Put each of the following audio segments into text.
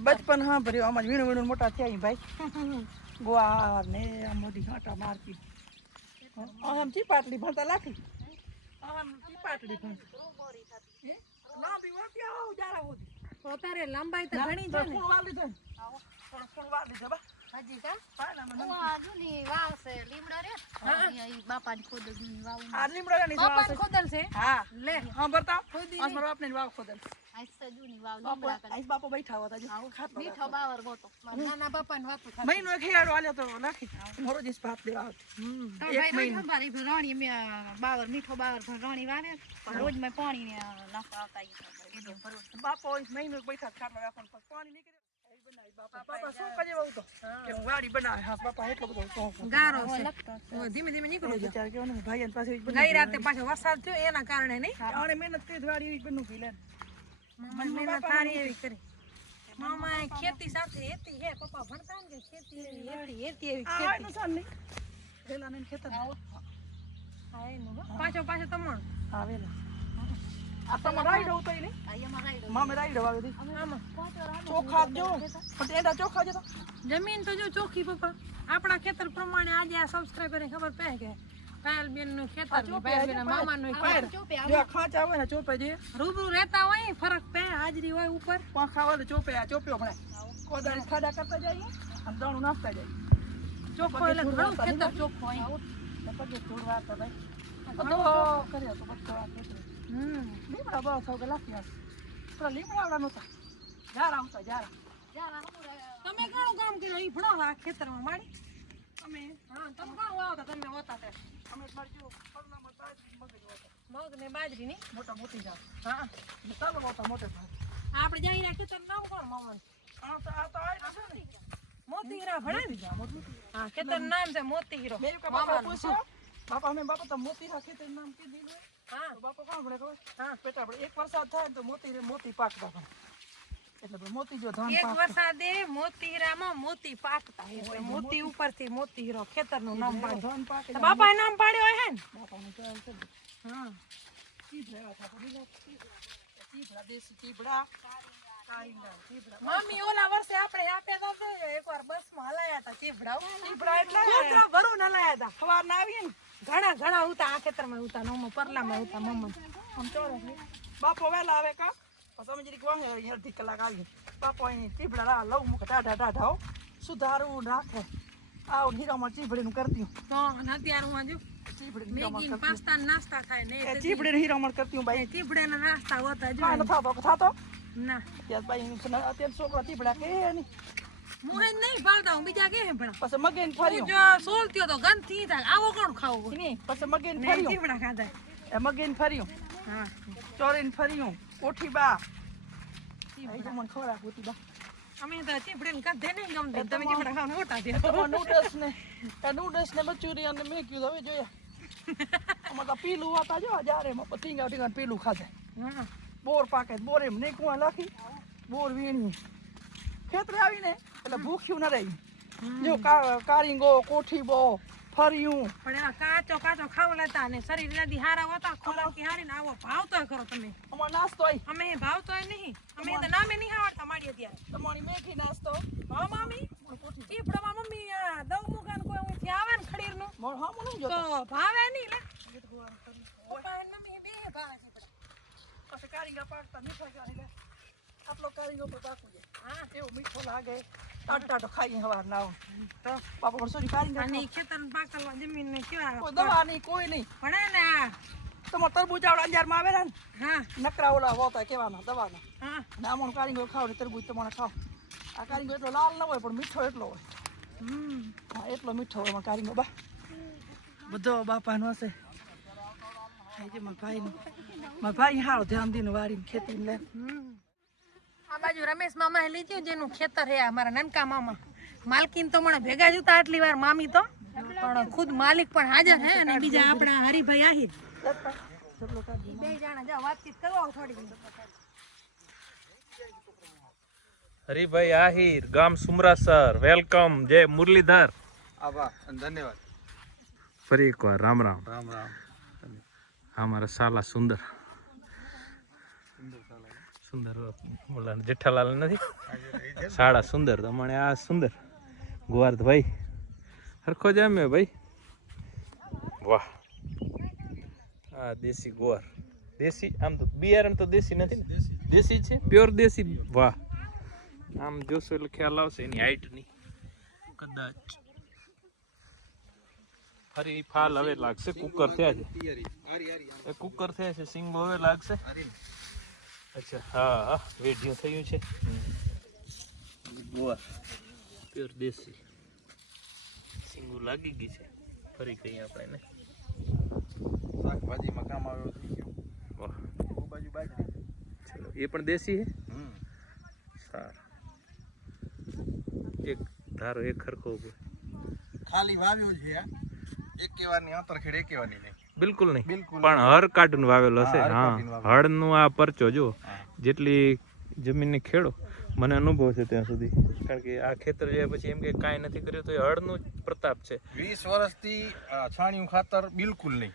બચપન હા ભર્યું અમારે વીણું વીણું મોટા થયા ભાઈ. ગુવાર ને આમ મોટી આટા મારતી. આમ ચીપાટલી ભણતા લાખી આમ ચીપાટલી ભણતા. હે? લાંબી વાતી આવો જારા હોતી પોતારે લંબાઈ તો ઘણી છે ને. ફૂલ બા. હજી કા? પાયલામાં નમ- જૂની વાવ છે લીમડો રે. અહીંયા જૂની વાવ આ લીમડાની વાવ છે. ખોદલ છે? હા. લે. હા બરતા ખોદી આજ મારા બાપને વાવ ખોદેલ. આ જૂની વાવ લીમડા કરી આજ બાપો બેઠા હતા જો. મીઠો બાવર ગોતો. નાના બાપાને વાતું થાય મહિનો એક આલ્યો તો નાખી. મોરો જીસ ભાત લેવા આવતી. હમ તો ભાઈ રોજ મહિનો. સંભાળી ભી રાણી અમે બાવર મીઠો બાવર રાણી વાવે. રોજ મેં પાણી ને નાખવા આવતા. બાપો મહિનો બેઠા રાખવાનો પાણી નીકળે બાપા બાપા શોખ જ એવો કે હું વાડી બનાવે. હા બાપા એટલો બધો ગારો છે લખતો છે. હવે ધીમે ધીમે નીકળો એ છો વિચાર ભાઈ એની પાસે ગઈ રાતે પાછો વરસાદ થયો એના કારણે નહીં? આને મહેનત કરી વાડી એવી જ બનવું લે. મામા મહેનત સારી એવી કરી. મામા ખેતી સાથે હેતી હે પપ્પા ભણતા ને ખેતી હેતી હેતી એવી આ ખેતી. નુકસાન નહીં. વેલા ને ખેતર. હા એનું હો. પાછો પાછો તમણ હા આ એમાં રાયડો. મામે રાઈડ વાવી ચોખા જો પણ એના ચોખા જો જમીન તો જો ચોખ્ખી પપ્પા. આપણા ખેતર પ્રમાણે આજે આ સબસ્ક્રાઇબર ખબર પે કે પાયલ બેનનું ખેતર. પાયલ બેન મામા નું જો આ ખાંચ ને ચોપે જે રૂબરૂ રહેતા હોય ફરક પે હાજરી હોય ઉપર. પાંખા વાળે ચોપે આ ચોપ્યો ભણાય કોદાળી ખાડા કરતા જઈએ અને દાણું નાખતા જઈએ ચોખ્ખો એટલે ઘણું ખેતર ચોખ્ખો હોય. તો પછી ધૂળવા તો ભાઈ બધો કર્યો તો બધો હમ લીમડા બહુ સૌ લાખી આવે પેલા લીમડા આવડા નહોતા જારા આવતા જારા તમે ઘણું કામ કર્યું ઈ ભણો આ ખેતરમાં માડી હા તમે ઘણું વાવતા તમે હોતા તે અમે હોતા મગ ને બાજરી ની મોટા મોટી જાત હા ચાલો હોતા મોટે ભાઈ આપણે જઈ રહ્યા ખેતર નામ કોણ મામા આ તો આ તો આ છે મોતી હીરા ભણે ને મોટી હા ખેતર નામ છે મોતી હીરો મેં કે બાપા પૂછ્યો બાપા, અમે બાપા, તો મોતી ના ખેતર નામ કીધી. હા. બાપા કોણ ભણે ખબર? હા. પેટા આપણે એક વરસાદ થાય ને તો મોતી મોતી પાકતા એટલે મોતી જો ધાન એક વરસાદે મોતી હીરામાં મોતી પાકતા. એટલે મોતી ઉપરથી મોતી હીરો ખેતરનું નામ પાડે. ધાન પાકે. બાપાએ નામ પાડ્યો હે ને? બાપાને કહેવાય છે હા. ચીભડા દેશી ચીભડા. કાળીંગા ચીભડા મામી ઓલા વર્ષે આપણે હતા તો એકવાર બસમાં હલાયા હતા ચીભડા. ચીભડા એટલે કોતરા ભરું હલાયા હતા. સવાર ના આવીએ ને ઘણા ઘણા ઉતા આ ખેતરમાં ઉતા નોમો પરલામાં ઉતા મમ્મા આમ ચોરસ બાપો વેલા આવે કા? પછી જરીક વાંહે અડધી કલાક આવીએ. બાપો અહીં ચીભડા લા લઉં મૂકે ટાઢા ટાઢા સુધારવું રાખે. આવું હીરામાં ચીભડીનું કરતી હું તો અત્યારે હું જો મેગી પાસ્તા નાસ્તા થાય ને ચીભડીનું હીરામણ કરતી હું ભાઈ. ચીભડાના નાસ્તા હોતા જો થતો થતો? ના. અત્યારે છોકરા કે નહીં. હું નહીં ભાવતા હું બીજા કે પછી મગીને ફર્યું. જો સોલત્યો તો થાય આવો કોણ ખાવો નહીં પછી મગીને ફર્યું. ચીભડા ખાધા. એ મગીને ફર્યું. હા. ચોરીને ફર્યું. કોઠી બા. એ તો મને ખબર આપતી બા. અમે તો ચીભડીને કાધે નહીં ગમતી તમે. ચીભડા ખાવા મોટા થયા તમારા નૂડલ્સ ને નૂડલ્સ ને મચુરિયન ને મેં કીધું હવે જોયા અમારે તો પીલું હતા જો એમાં ટીંગા ટીંગા પીલું ખાધે. હા. બોર પાકે બોર એમ નહીં કુવા લાખી બોર વીણી. ખેતરે આવીને એટલે ભૂખ્યું ન રહી. જો કારીંગો કોઠીબો ફર્યું. પણ એના કાચો કાચો ખાવ લેતા અને શરીર નદી હારા હોતા. ખોરાક હારી ને આવો ભાવતો કરો તમે. અમારો નાસ્તો અમે ભાવતો નહીં. અમે તો નામે નહીં આવડતા માડી ત્યારે. તમારી મેથી નાસ્તો. હા મામી? કોઠી. ચીપડામાં મમ્મી આ દવ મુકાન કોઈ ઉઠી આવે ને ખડીરનું મોર હા મને તો ભાવે નહીં લે. પપ્પા મમ્મી બે ભાવે પછી કારીંગા પાકતા મીઠા કારીંગા. આટલો કારીંગો પર પાકું હા એવો મીઠો લાગે. ટાટ ટાટો ખાઈ હવાર ના તો બાપા પણ સોરી કારીંગા અને ખેતર પાકલવા જમીન ને કેવા દવા નહીં કોઈ નહીં. ભણે ને આ. તમારે તરબૂચ આવડા અંજારમાં આવેલા ને હા. નકરા ઓલા હોતા કેવાના દવાના. હા. નામનો કારીંગો ખાવ ને તરબૂચ તમારે ખાવ. આ કારીંગો એટલો લાલ ન હોય પણ મીઠો એટલો હોય. હમ. હા એટલો મીઠો હોય કારીંગો બા. બધો બાપાનો હશે. આ જે મારા ભાઈ હારો ધ્યાન દઈને વાડીને ખેતી લે. આ બાજુ રમેશ મામા એ લીધું જેનું ખેતર હે અમારા નાનકા મામા. માલકીન તો મને ભેગા જતા આટલી વાર મામી તો. પણ ખુદ માલિક પણ હાજર હે અને બીજા આપણા હરિભાઈ આહિર બે જાણા જાઓ વાતચીત કરો થોડી હરિભાઈ આહિર ગામ સુમરાસર. વેલકમ જય મુરલીધર. આભાર ધન્યવાદ. ફરી એકવાર રામ રામ. રામ રામ. અમારા સાલા સુંદર. સુંદર બોલા જેઠાલાલ નથી? સાડા સુંદર તમારે આ સુંદર. ગોવાર્ધ ભાઈ. હરખો જામે ભાઈ. વાહ. આ દેશી ગોવાર. દેશી આમ તો બિયારણ તો દેશી નથી ને? દેશી છે? પ્યોર દેશી? વાહ. આમ જોશો એટલે ખ્યાલ આવશે એની હાઈટની કદાચ. ફરી ફાલ હવે લાગશે. કુકર થયા છે. એ કુકર થયા છે સિંગો હવે લાગશે. અચ્છા હા હા વેઢિયું થયું છે. ગોવા પ્યોર દેશી. સિંગુ લાગી ગઈ છે. ફરી કહીએ આપણે ને. શાકભાજીમાં કામ આવ્યો થઈ ગયો વાહ બાજુ બાજરી. ચલો એ પણ દેશી છે? હમ. સારું. એક ધારો એક ખરખો ખાલી વાવ્યો છે આ એકેવાની આંતરખેડ એકેવાની નહીં. બિલકુલ નહીં. બિલકુલ પણ હર કાઢનું વાવેલો હશે હા. હળનું આ પરચો જો. જેટલી જમીનને ખેડો. મને અનુભવ છે ત્યાં સુધી. કારણ કે આ ખેતર જાય પછી એમ કે કાંઈ નથી કર્યું તો એ હળનું પ્રતાપ છે. વીસ વર્ષથી છાણિયું ખાતર બિલકુલ નહીં.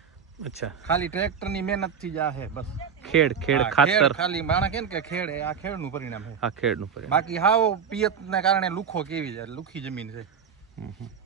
અચ્છા. ખાલી ટ્રેક્ટરની મહેનતથી જ આ છે બસ. ખેડ ખેડ ખાતર. ખાલી માણા કેમ કે ખેડ આ ખેડનું પરિણામ છે. આ ખેડનું પરિણામ. બાકી હાવ પિયતને કારણે લુખો કેવી છે લુખી જમીન છે. હમ, હમ. હું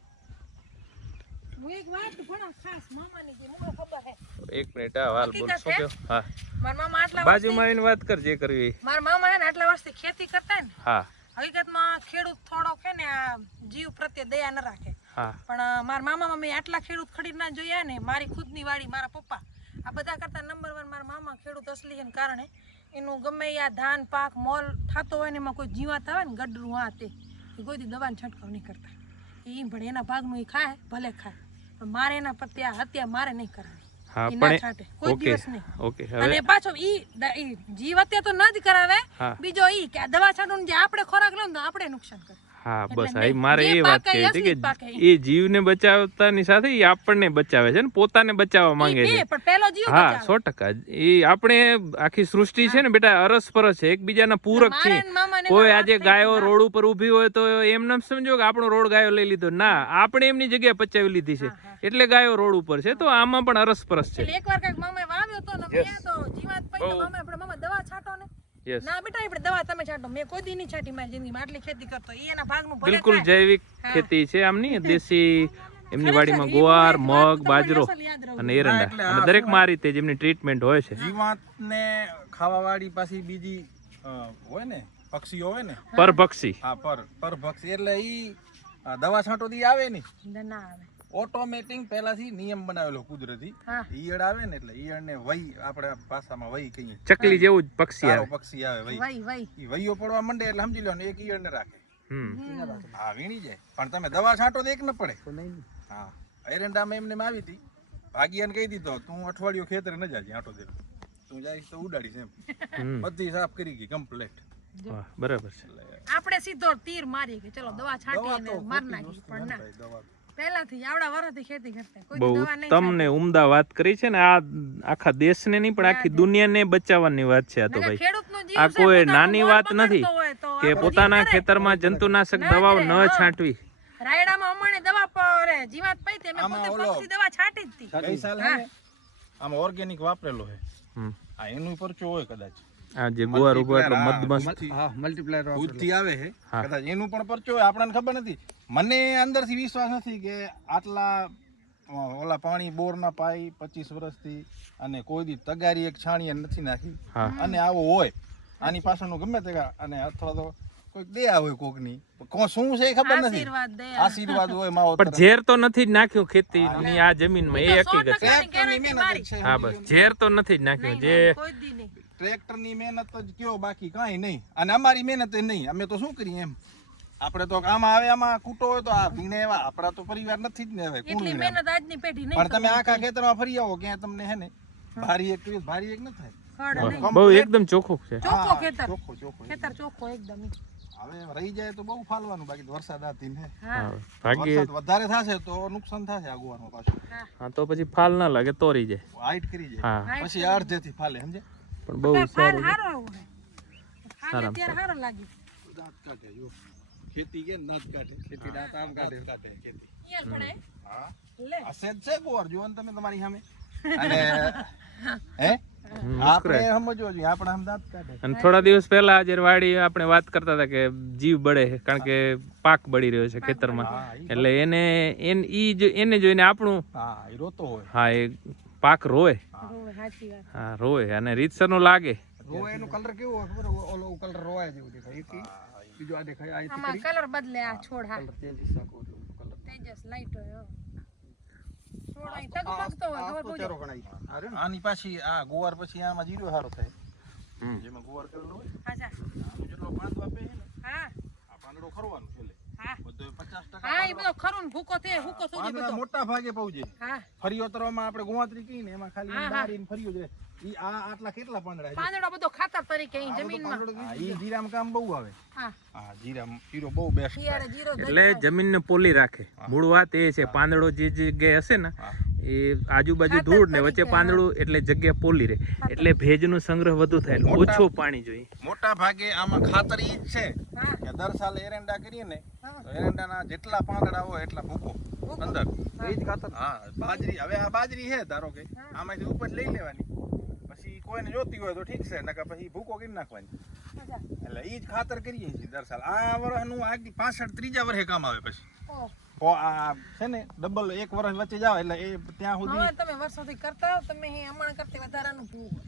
એક વાત ઘણા ખાસ મામાની જે મને ખબર હે. એક મિનિટ હા હાલ બોલ શું કહ્યો હા. મારા મામા આટલા બાજુમાં આવીને વાત કર જે કરવી. મારા મામા હે ને આટલા વર્ષથી ખેતી કરતા ને. હા. હકીકતમાં ખેડૂત થોડો કે ને આ જીવ પ્રત્યે દયા ન રાખે. હા. પણ મારા મામા મમ્મી આટલા ખેડૂત ખરીદના જોયા ને મારી ખુદની વાડી મારા પપ્પા આ બધા કરતા નંબર વન મારા મામા ખેડૂત અસલી ને કારણે એનું ગમે આ ધાન પાક મોલ થતો હોય ને એમાં કોઈ જીવાત આવે ને ગડરું આ તે એ કોઈ દી દવાનો છંટકાવ નહીં કરતા. એ પણ એના ભાગનું એ ખાય ભલે ખાય. મારે એના પ્રત્યે હત્યા મારે નહીં કરાવી હા ના પણ છાંટે. કોઈ દિવસ નહીં. ઓકે અને પાછો ઈ જીવ હત્યા તો ન જ કરાવે બીજો ઈ કે દવા છાંટું જે આપણે ખોરાક લો ને તો આપણે નુકસાન કરે. હા બસ હા મારે એ વાત કહી હતી કે એ જીવને બચાવતાની સાથે એ આપણને બચાવે છે ને પોતાને બચાવવા માંગે છે. હા સો ટકા. એ આપણે આખી સૃષ્ટિ છે ને બેટા અરસપરસ છે એકબીજાના પૂરક છે. કોઈ આજે ગાયો રોડ ઉપર ઊભી હોય તો એમ ન સમજો કે આપણો રોડ ગાયો લઈ લીધો. ના આપણે એમની જગ્યાએ પચાવી લીધી છે. એટલે ગાયો રોડ ઉપર છે તો આમાં પણ અરસપરસ છે. એકવાર કાંઈક મામા વાવ્યો તો ને તો જીવાત પડી તો બહુ. આપણે મામા દવા છાંટો ને. ના બેટા આપણે દવા તમે છાંટો. મેં કોઈ દી નહીં છાંટી મારી જિંદગીમાં. આટલી ખેતી કરતો એ એના ભાગનું ભલે બિલકુલ જૈવિક ખેતી છે આમની દેશી એમની વાડીમાં ગુવાર મગ બાજરો. અને એરંડા. અને દરેકમાં આ રીતે જેમની ટ્રીટમેન્ટ હોય છે. જીવાતને ખાવાવાળી પાછી બીજી હોય ને પક્ષીઓ હોય ને? પરભક્ષી હા પર પરભક્ષી એટલે ઈ દવા છાંટો દી આવે ને ના આવે. ઓટોમેટિક પહેલાથી નિયમ બનાવેલો કુદરતી. ઈયળ આવે ને એટલે ઈયળને વહી આપણે ભાષામાં વહી કહીએ. ચકલી જેવું જ પક્ષી આવે. પક્ષી આવે વહી. વહીઓ પડવા માંડે એટલે સમજી લો ને એક ઈયળને રાખે. હા વીણી જાય. પણ તમે દવા છાંટો તો એક ન પડે. હા. એરંડામાં એમને આવી હતી. ભાગિયાને કહી દીધો તું અઠવાડિયું ખેતરે ન જાજે આંટો દે તું જાઈશ તો ઉડાડીશ એમ. બધી સાફ કરી ગઈ કમ્પ્લેટ બરાબર છે. આપણે સીધો તીર મારી કે ચલો દવા છાંટી માર નાખી પણ ના. પહેલાથી આવડા વર્ષથી ખેતી કરતા. કોઈ બહુ દવા નહીં તમને ઉમદા વાત કરી છે ને આ આખા દેશને નહીં પણ આખી દુનિયાને બચાવવાની વાત છે આ તો ભાઈ. આ કોઈ નાની વાત નથી કે પોતાના. ખેતરમાં જંતુનાશક દવાઓ ન છાંટવી. રાયડામાં અમારે દવા પર જીવાત તે મેં પોતે પક્ષી દવા છાંટી જ હતી ગઈ સાલ હે. આમ ઓર્ગેનિક વાપરેલો છે હમ. આ એનું પરચો હોય કદાચ. આ જે ગુવાર ઊભો એટલો મદમસ્ત. હા, મલ્ટીપ્લાયર ભૂજથી આવે છે કદાચ એનું પણ પરચો આપણને ખબર નથી. મને અંદરથી વિશ્વાસ નથી કે આટલા ઓલા પાણી બોરના પાઈ પચીસ વર્ષથી અને કોઈ દી તગારી એક છાણીએ નથી નાખી. અને આવો હોય. આની પાછળનું ગમે તે અને અથવા તો કોઈક દયા હોય કોકની. કો શું છે એ ખબર નથી. આશીર્વાદ હોય માવો પણ ઝેર તો નથી જ નાખ્યું ખેતીની આ જમીનમાં એ હકીકત. છે. હા બસ. ઝેર તો નથી જ નાખ્યું. જે ટ્રેક્ટરની મહેનત જ કયો બાકી કાંઈ નહીં. અને અમારી મહેનત એ નહીં. અમે તો શું કરીએ એમ? આપણે તો આમ આવે આમાં કૂટો હોય તો આ ભીણે એવા. આપણા તો પરિવાર નથી જ ને હવે કોણ એટલી વીણે આમ? મહેનત આજની પેઢી નહીં પણ તમે આખા ખેતરમાં ફરી આવો ક્યાં તમને હે ને ભારી એક ભારી એક ન થાય. બહુ એકદમ ચોખ્ખું છે. ચોખ્ખો ખેતર. ચોખ્ખો ચોખ્ખો. ખેતર ચોખ્ખો એકદમ. હવે રહી જાય તો બહુ ફાલવાનું બાકી વરસાદ આતી ને હા. હા, વધારે થશે તો નુકસાન થશે આગુવાનું પાછું. હા. તો પછી ફાલ ના લાગે તોરી જાય. હાઈટ કરી જાય. હા. પછી અડધેથી ફાલે સમજે પણ બહુ સારું સારું લાગી દાંત કાઢે જો ખેતી કે દાંત કાઢે? ખેતી દાંત આમ કાઢે. કાઢે ખેતી. ઈયર પડે હા. લે. અસેન છે ગોર જોન તમે તમારી સામે. અને હે? આપણે સમજવો જોઈએ આપણે આમ દાંત કાઢે. અને થોડા દિવસ પહેલા આજે વાડી આપણે વાત કરતા હતા કે જીવ બળે કારણ કે પાક બળી રહ્યો છે ખેતરમાં. એટલે એને એને ઈ જ એને જોઈને આપણું હા એ રોતો હોય. હા એ પાક રોવે. વાત. હા રોવે. અને રીતસરનું લાગે. રોવા એનો કલર કેવો હોય ખબર ઓલો કલર રોવાય જેવું દેખાય. એક બીજો આ દેખાય આ આમાં કલર બદલે આ છોડ હા. ચેન્જીસ આખો કલર તેજસ લાઈટ હોય? આની પાછી આ ગોવાર પછી આમાં જીરો સારો થાય. જેમાં ગુવાર કરેલો હોય. જેટલો પાંચ આપે છે ને હા આ પાંદડો ખરવાનું છેલ્લે હા બધો પચાસ હા એ બધો ખરું ને ભૂકો તે ભૂકો સુધી પાંદડા બધો. મોટા ભાગે પહોંચે હા. ફરિયો તરવામાં આપણે ગોવાતરી કહીએ ને એમાં ખાલી હા, હા. ફરિયો જ ઈ આ આટલા કેટલા પાંદડા બધો ખાતર તરીકે જમીનમાં. ઈ જીરામાં કામ બહુ આવે. હા. હા જીરામાં જીરો બહુ બેસ્ટ એટલે જમીનને પોલી રાખે. મૂળ વાત એ છે પાંદડો જે જગ્યાએ હશે ને. એ આજુબાજુ ધૂળ ને વચ્ચે પાંદડું એટલે જગ્યા પોલી રહે. એટલે ભેજનો સંગ્રહ વધુ થાય ઓછો પાણી જોઈએ. મોટા ભાગે આમાં ખાતર ઈ જ છે કે દર સાલ એરંડા કરીએ ને તો એરંડાના જેટલા પાંદડા હોય એટલા ભૂકો અંદર. એ જ ખાતર. હા બાજરી હવે આ બાજરી છે ધારો કે. આમાંથી ઉપજ લઈ લેવાની. પછી કોઈને જોતી હોય તો ઠીક છે નકર પછી ભૂકો કરી નાખવાની. એટલે ઈ જ ખાતર કરીએ છીએ દર સાલ. આ વર્ષનું આગળ પાછળ ત્રીજા વર્ષે કામ આવે પછી. આ છે ને ડબલ એક વર્ષ વચ્ચે જાવ એટલે એ ત્યાં સુધી તમે વર્ષોથી કરતા હો તમે હમણાં કરતી વધારે અનુભવ હોય.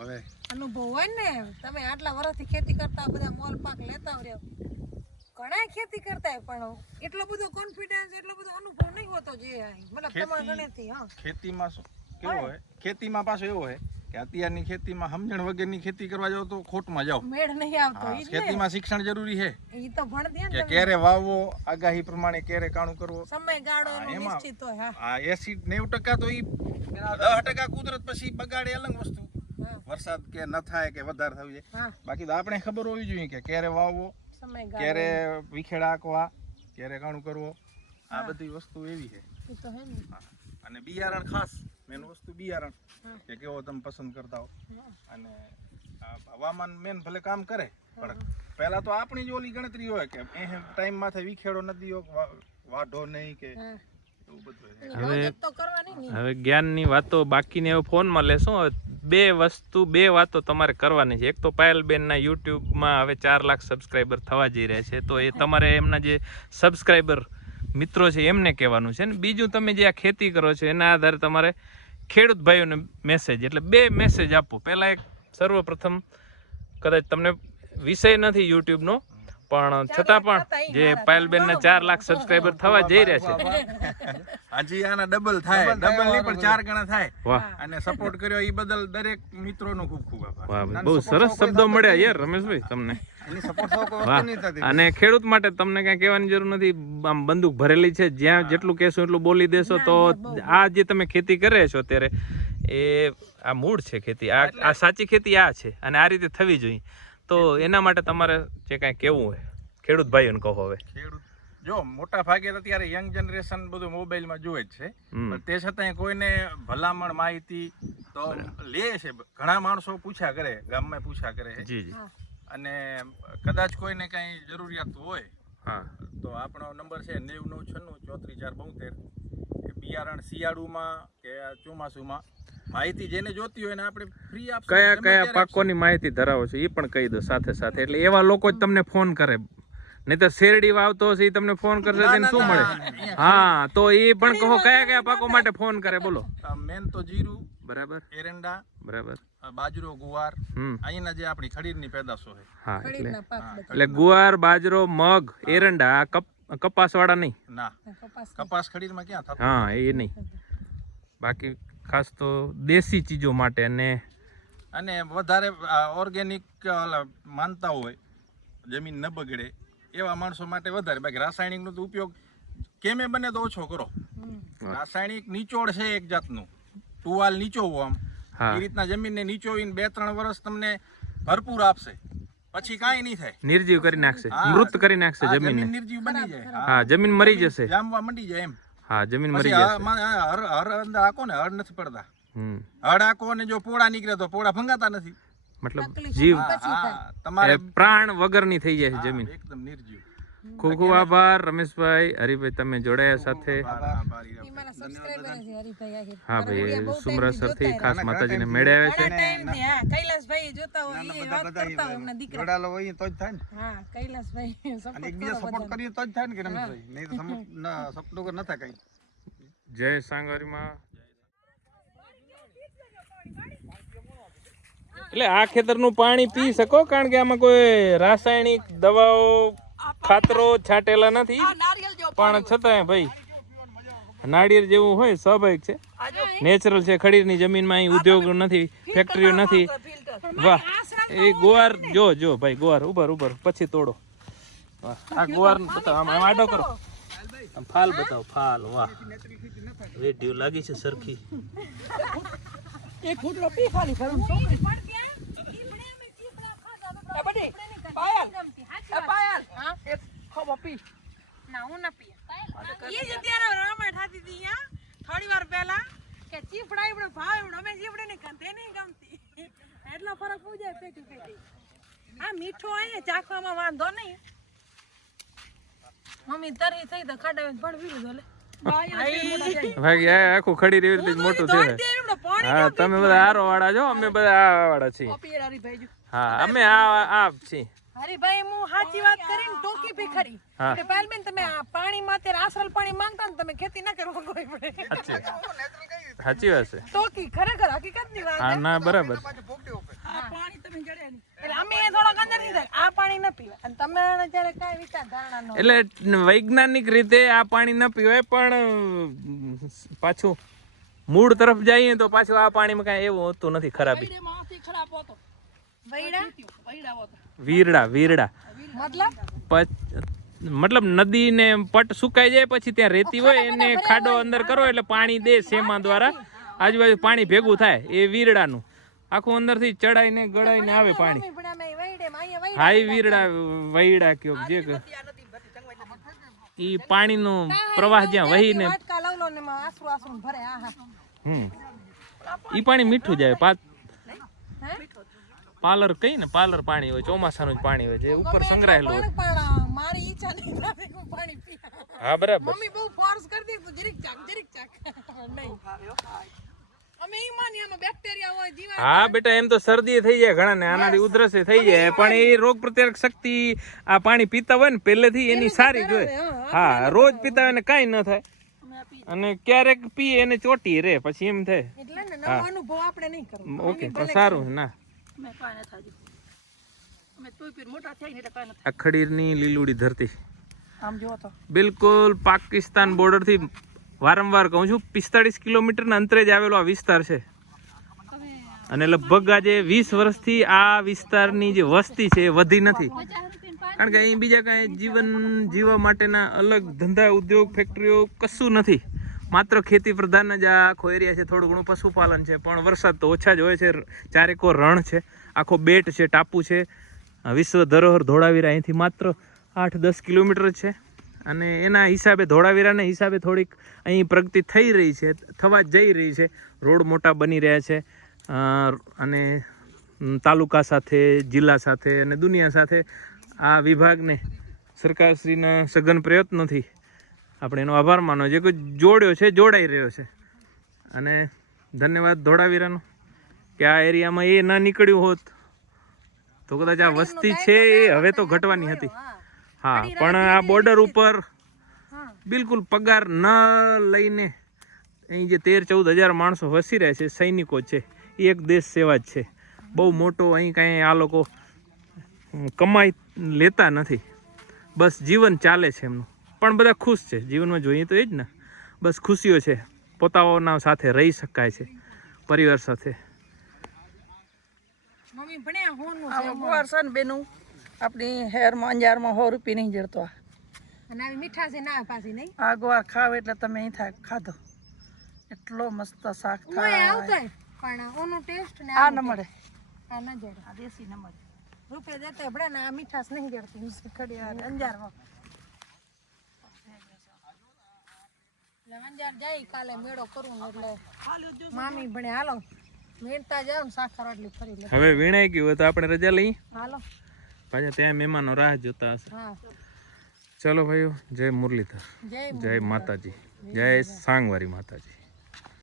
અને અનુભવ હોય ને તમે આટલા વર્ષથી ખેતી કરતા બધા મોલ પાક લેતા રહ્યો ઘણા ખેતી કરતા પણ એટલો બધો કોન્ફિડન્સ એટલો બધો અનુભવ નહીં હોતો જે મતલબ તમારા ગણેથી હા ખેતીમાં શું કેવું હોય. ખેતીમાં પાછો એવો હોય કે અત્યારની ખેતીમાં સમજણ વગરની ખેતી કરવા જાવ તો ખોટમાં જાવ મેળ નહીં આવતો ખેતીમાં શિક્ષણ જરૂરી છે ઈ તો ભણતી કે કેરે વાવવો આગાહી પ્રમાણે કેરે કાણું કરવો. સમયગાળો નિશ્ચિત હોય હા. આ એસી નેવું ટકા તો ઈ દસ ટકા કુદરત પછી બગાડે અલગ વસ્તુ. વરસાદ કે ન થાય કે વધારે થવું જોઈએ બાકી તો આપણે ખબર હોવી જોઈએ કે ક્યારે વાવવો ક્યારે વિખેડા હાંકવા ક્યારે કાણું કરવો. આ બધી વસ્તુ એવી છે ઈ તો હે ને. અને બિયારણ ખાસ. મેન વસ્તુ બિયારણ કે કેવો તમે પસંદ કરતા હો. અને આ હવામાન મેન ભલે કામ કરે પણ પહેલા તો આપણી જ ઓલી ગણતરી હોય કે એ ટાઈમ માથે વિખેડો નથી વાઢો નહીં કે હવે હવે જ્ઞાનની વાતો બાકીને હવે ફોનમાં લેશું બે વસ્તુ બે વાતો તમારે કરવાની છે. એક તો પાયલબેનના યુટ્યુબમાં હવે ચાર લાખ સબસ્ક્રાઈબર થવા જઈ રહ્યા છે તો એ તમારે એમના જે સબસ્ક્રાઈબર મિત્રો છે, એમને કહેવાનું છે. ને બીજું તમે જે આ ખેતી કરો છો, એના આધારે તમારે ખેડૂત ભાઈઓને મેસેજ એટલે બે મેસેજ આપો. પહેલાં એક સર્વપ્રથમ, કદાચ તમને વિષય નથી યુટ્યુબનો પણ છતાં પણ જે પાયલબેનના ચાર લાખ સબસ્ક્રાઈબર થવા જઈ રહ્યા છે. હજી આના ડબલ થાય. ડબલ નહીં પણ ચાર ગણા થાય. અને સપોર્ટ કર્યો એ બદલ દરેક મિત્રોનો ખૂબ ખૂબ આભાર. વાહ બહુ સરસ શબ્દો મળ્યા યાર રમેશભાઈ તમને. અને ખેડૂત માટે તમને કઈ કહેવાની જરૂર નથી આમ બંદૂક ભરેલી છે જ્યાં જેટલું કહેશો એટલું બોલી દેશો તો આ જે તમે ખેતી કરે છો અત્યારે એ આ મૂળ છે ખેતી. આ આ સાચી ખેતી આ છે અને આ રીતે થવી જોઈએ. તો એના માટે તમારે જે કાંઈ કહેવું હોય ખેડૂત ભાઈઓને કહો હવે. ખેડૂત જો મોટા ભાગે અત્યારે યંગ જનરેશન બધું મોબાઈલમાં જુએ જ છે. તે છતાંય કોઈને ભલામણ માહિતી તો લે છે. ઘણા માણસો પૂછ્યા કરે ગામમાં પૂછ્યા કરે જી જી. અને કદાચ કોઈને કાંઈ જરૂરિયાત હોય હા. તો આપણો નંબર છે નેવું નવ છન્નું ચોત્રીસ ચાર બોતેર. બિયારણ શિયાળુમાં કે ચોમાસુમાં માહિતી જેને જોતી હોય ને આપણે ફ્રી આપ કયા કયા પાકોની માહિતી ધરાવો છો એ પણ કહી દો સાથે સાથે. એટલે એવા લોકો જ તમને ફોન કરે. નહીં તો શેરડી વાવતો હશે એ તમને ફોન કરશે તેને શું મળે? હા તો એ પણ કહો કયા કયા પાકો માટે ફોન કરે બોલો. મેન તો જીરું બરાબર. એરંડા બરાબર. બાજરો ગુવાર. હમ. અહીંના જે આપણી ખડીરની પેદાશો છે. હા એટલે એટલે ગુવાર બાજરો મગ એરંડા આ કપ કપાસ વાળા નહીં. ના. કપાસ કપાસ ખડીરમાં ક્યાં થતા હા એ નહીં. બાકી ખાસ તો દેશી ચીજો માટે અને અને વધારે ઓર્ગેનિક માનતા હોય જમીન ન બગડે એવા માણસો માટે વધારે. બાકી રાસાયણિકનો તો ઉપયોગ કેમે બને તો ઓછો કરો. રાસાયણિક નીચોડ છે એક જાતનું. ટુવાલ નીચોવો આમ. એ રીતના જમીનને નીચોવીને બે ત્રણ વર્ષ તમને ભરપૂર આપશે. પછી કાંઈ નહીં થાય. નિર્જીવ કરી નાખશે. મૃત કરી નાખશે જમીન નિર્જીવ બની જાય. હા જમીન મરી જશે. જામવા મંડી જાય એમ. હા જમીન મરી ગયા હર હર અંદર આકો ને હળ નથી પડતા. હમ. હળ આકો ને જો પોળા નીકળે તો પોળા ભંગાતા નથી. મતલબ જીવ. તમારે પ્રાણ પ્રાણ વગરની થઈ જાય છે જમીન. એકદમ નિર્જીવ. ખૂબ ખૂબ આભાર રમેશભાઈ હરિભાઈ તમે જોડાયા સાથે. હા ભાઈ સુમરાસરથી ખાસ માતાજીને મેળે આવે છે. કૈલાસભાઈ જોતા હોય વાત કરતા હોય દીકરા. જોડાયેલો હોય તો જ થાય ને. હા કૈલાસભાઈ એકબીજા સપોર્ટ કરીએ તો જ થાય ને કે રમેશભાઈ. નહીં તો સપોર્ટ ન સપોર્ટ વગર ન થાય કઈ. જય સાંગરીમાં. એટલે આ ખેતરનું પાણી પી શકો? કારણ કે આમાં કોઈ રાસાયણિક દવાઓ ખાતરો છાંટેલા નથી પણ છતાંય ભાઈ નાળિયેર જેવું હોય સ્વાભાવિક છે. નેચરલ છે ખડીરની જમીનમાં અહીં ઉદ્યોગ નથી ફેક્ટરીઓ નથી. વાહ એ ગુવાર જો જો ભાઈ ગુવાર ઉભર ઉભર પછી તોડો. વાહ આ ગુવાર બતાવો આમ આમ આડો કરો. આમ ફાલ બતાવો ફાલ વાહ. રેડિયો લાગી છે સરખી. એક ઘૂંટડો પી ખાલી ફરું છોકરી પાયલ. એ પાયલ. એક ખોબો પી ના હું ના પીએ. ઈ જ અત્યારે રમત થતી હતી થોડી વાર પહેલા કે ચીપડા એવડો ભાવ એવડો અમે ચીપડી ની ગંધે નહીં ગમતી. એટલો ફરક પડી પેટી પેટી. આ મીઠો આય ચાખવામાં વાંધો નહીં. મમ્મી તરી થઈ તો ખાડા પણ પીવું દો ભાઈ આખું ખડી એવી રીતે મોટું છે તે એવડો પાણી હા તમે બધા આરો વાળા છો અમે બધા આ વાળા છીએ. પીએડારી ભાઈ જો હા અમે આ આ છીએ. હરીભાઈ હું સાચી વાત કરીને ટોકી ભી ખરી એટલે પાલબેન તમે આ પાણીમાં અત્યારે આસરલ પાણી માંગતા ને તમે ખેતી ના કરવા કોઈ પડે. સાચી વાત. છે. ટોકી ખરેખર હકીકતની વાત હા ના બરાબર. આ પાણી તમે જડ્યા નહીં. એટલે અમે એ થોડોક અંદરથી થાય. આ પાણી ન પીવાય. અને તમે જ્યારે કાંઈ વિચાર ધારણા ન એટલે વૈજ્ઞાનિક રીતે આ પાણી ન પીવાય પણ પાછું મૂળ તરફ જઈએ તો પાછું આ પાણીમાં કાંઈ એવું હોતું નથી ખરાબી. ખરાબ હતો. વૈડા? હતો. વીરડા વીરડા. મતલબ? મતલબ નદી ને પટ સુકાઈ જાય પછી ત્યાં રેતી હોય એને ખાડો અંદર કરો એટલે પાણી દે સેમા દ્વારા. આજુબાજુ પાણી ભેગું થાય એ વીરડાનું. આખું અંદરથી ચડાઈને ગળાઈને આવે પાણી. હાઈ વીરડા વૈડા કયો જે ઈ પાણીનો પ્રવાહ જ્યાં વહીને હમ. ઈ પાણી મીઠું જાય પા હે? પાલર કઈ ને પાલર પાણી હોય ચોમાસાનું જ પાણી હોય જે ઉપર સંગ્રહાયેલું હોય. પણ પણ મારી ઈચ્છા નહીં થાય પાણી પી હા બરાબર. મમ્મી બહુ ફોર્સ જરીક ચાક જરીક ચાક. નહીં. હા બેટા એમ તો શરદી થઈ જાય ઘણા ને આનાથી ઉધરસ થઈ જાય પણ એ રોગ પ્રતિકારક શક્તિ આ પાણી પીતા હોય ને પહેલેથી એની સારી જ હોય. હા રોજ પીતા હોય ને કાંઈ ન થાય. અને ક્યારેક પીએ એને ચોટી રે પછી એમ થાય. એટલે ને અનુભવ આપણે નહીં કરવો. ઓકે સારું ના. અમે કાંઈ ન થાજુ અમે તોય પીર મોટા થઈ એટલે કાંઈ ન આ ખડીરની લીલુડી ધરતી. આમ જો તો. બિલકુલ પાકિસ્તાન બોર્ડરથી વારંવાર કહું છું પિસ્તાળીસ કિલોમીટરના અંતરે જ આવેલો આ વિસ્તાર છે. અને લગભગ આજે વીસ વર્ષથી આ વિસ્તારની જે વસ્તી છે એ વધી નથી. કારણ કે અહીં બીજા કાંઈ જીવન જીવવા માટેના અલગ ધંધા ઉદ્યોગ ફેક્ટરીઓ કશું નથી. માત્ર ખેતી પ્રધાન જ આ આખો એરિયા છે, થોડું ઘણું પશુપાલન છે, પણ વરસાદ તો ઓછા જ હોય છે, ચારેકો રણ છે, આખો બેટ છે, ટાપુ છે વિશ્વ ધરોહર ધોળાવીરા અહીંથી માત્ર આઠ દસ કિલોમીટર છે, અને એના હિસાબે ધોળાવીરાના હિસાબે થોડીક અહીં પ્રગતિ થઈ રહી છે, થવા જઈ રહી છે, રોડ મોટા બની રહ્યા છે અને તાલુકા સાથે, જિલ્લા સાથે અને દુનિયા સાથે આ વિભાગને સરકારશ્રીના સઘન પ્રયત્નોથી આપણે એનો આભાર માનો જે કોઈ જોડ્યો છે જોડાઈ રહ્યો છે. અને ધન્યવાદ ધોળાવીરાનો કે આ એરિયામાં એ ન નીકળ્યું હોત તો કદાચ આ વસ્તી છે એ હવે તો ઘટવાની હતી. હા. પણ આ બોર્ડર ઉપર બિલકુલ પગાર ન લઈને અહીં જે તેર ચૌદ હજાર માણસો વસી રહ્યા છે સૈનિકો છે એ એક દેશ સેવા જ છે. બહુ મોટો અહીં કાંઈ આ લોકો કમાઈ લેતા નથી. બસ જીવન ચાલે છે એમનું. પણ બધા ખુશ છે. જીવનમાં જોઈએ તો એ જ ને. બસ ખુશીઓ છે. પોતાઓના સાથે રહી શકાય છે. પરિવાર સાથે. આપણી હેરમાં અંજારમાં સો રૂપિયા નહીં જડતો ના પાછી નહીં? આ ગુવાર ખાવ એટલે તમે અહીં થાય ખાધો. એટલો મસ્ત શાક થાય. પણ ઓનો ટેસ્ટ ને આ ન મળે. આ ન જડે. આ દેશી ન મળે. રૂપિયા દેતા બડે ને આ મીઠાશ નહીં જડતી. ખડી અંજારમાં. અંજાર જાય કાલે મેળો કરું એટલે મામી ભણે હાલો. મેળતા જાવ સાખર આટલી ફરી હવે વીણાઈ ગયું હોય તો આપણે રજા લઈએ હાલો. પાછા ત્યાં મહેમાનો રાહ જોતા હશે. ચલો ભાઈઓ જય મુરલીધર. જય જય માતાજી. જય સાંગવારી માતાજી.